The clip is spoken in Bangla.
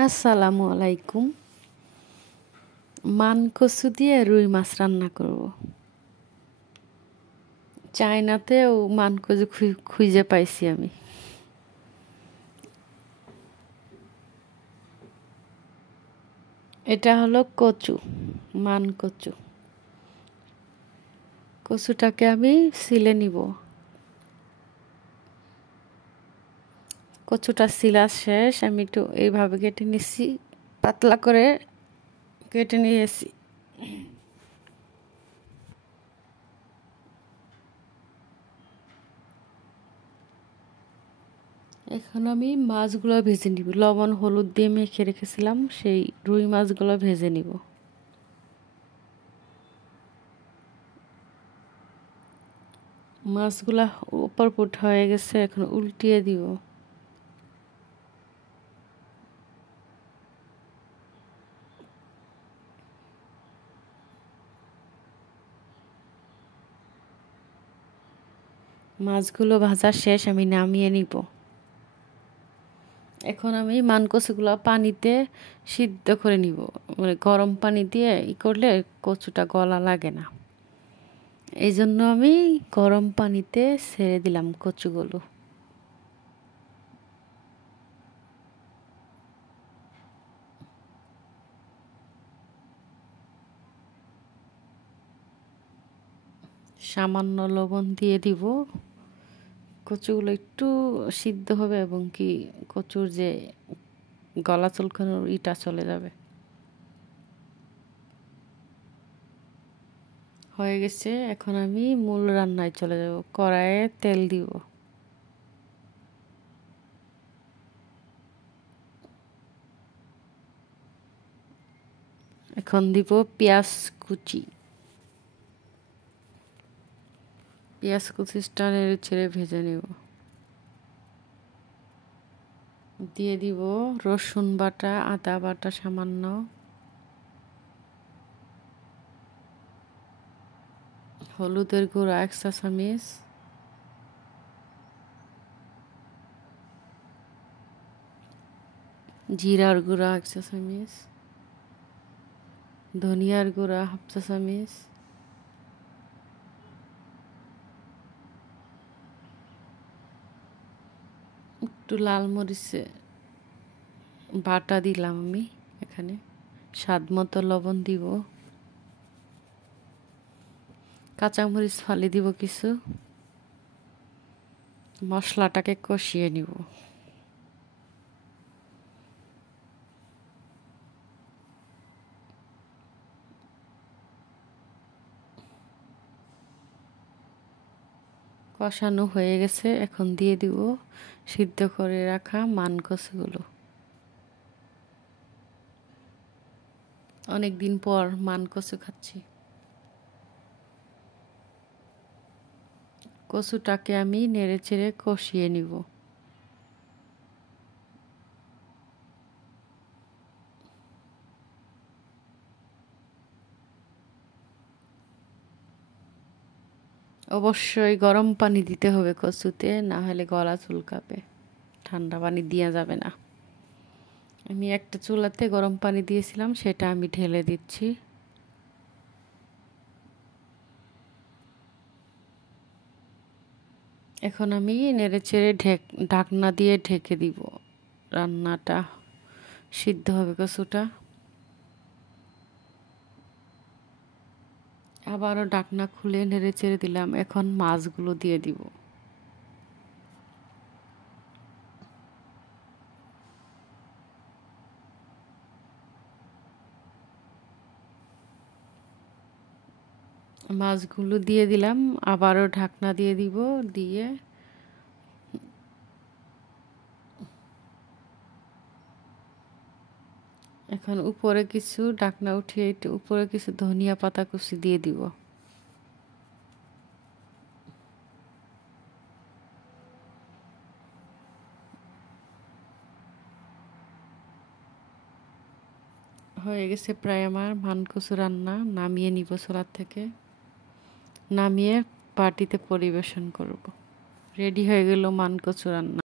আসসালামু আলাইকুম। মান কচু দিয়ে রুই মাছ রান্না করব। চায়নাতেও মান কচু খুঁজে পাইছি আমি। এটা হলো কচু, মান কচু। কচুটাকে আমি ছিলে নিব। কচুটা ছিলা শেষ, আমি একটু এইভাবে কেটে নিচ্ছি, পাতলা করে কেটে নিয়েছি। এখন আমি মাছগুলো ভেজে নিব। লবণ হলুদ দিয়ে মেখে রেখেছিলাম, সেই রুই মাছগুলো ভেজে নিব। মাছগুলা উপর পুট হয়ে গেছে, এখন উল্টিয়ে দিব। মাছগুলো ভাজা শেষ, আমি নামিয়ে নিব। এখন আমি মানকচুগুলো পানিতে সিদ্ধ করে নিব, মানে গরম পানি দিয়ে করলে কচুটা গলা লাগে না। এই জন্য আমি গরম পানিতে ছেড়ে দিলাম কচুগুলো। সামান্য লবণ দিয়ে দিব। কচুগুলো একটু সিদ্ধ হবে এবং কি কচুর যে গলা চুলকানোর ইটা চলে যাবে। হয়ে গেছে, এখন আমি মূল রান্নায় চলে যাব। কড়াইয়ে তেল দিব। এখন দিব পেঁয়াজ কুচি। পেঁয়াজ কুচিটা নেড়ে ছেড়ে ভেজে নেব। দিয়ে দিব রসুন বাটা, আদা বাটা সামান্য, হলুদের গুঁড়া 1 চা চামচ, জিরার গুঁড়া 1 চা চামচ, ধনিয়ার গুঁড়া 1/2 চা চামচ, একটু লাল মরিচে বাটা দিলাম আমি এখানে, স্বাদ মতো লবণ দিব, কাঁচামরিচ ফালি দিব কিছু। মশলাটাকে কষিয়ে নিব। কষানো হয়ে গেছে, এখন দিয়ে দিব সিদ্ধ করে রাখা মানকচুগুলো। অনেক দিন পর মানকচু খাচ্ছি। কচুটাকে আমি নেড়ে চেড়ে কষিয়ে নিব। অবশ্যই গরম পানি দিতে হবে কচুতে, না হলে গলা চুলকাবে। ঠান্ডা পানি দেওয়া যাবে না। আমি একটা চুলাতে গরম পানি দিয়েছিলাম, সেটা আমি ঢেলে দিচ্ছি। এখন আমি নেড়ে চেড়ে ঢাকনা দিয়ে ঢেকে দিব। রান্নাটা সিদ্ধ হবে কচুটা। আবারও ঢাকনা খুলে নেড়ে চেড়ে দিলাম। এখন মাছগুলো দিয়ে দিব। মাছগুলো দিয়ে দিলাম, আবারও ঢাকনা দিয়ে দিব। দিয়ে এখন উপরে কিছু ঢাকনা উঠিয়ে একটু উপরে কিছু ধনিয়া পাতা কুচি দিয়ে দিব। হয়ে গেছে প্রায় আমার মানকচু রান্না। নামিয়ে নিব চুলার থেকে। নামিয়ে পার্টিতে পরিবেশন করব। রেডি হয়ে গেল মানকচু রান্না।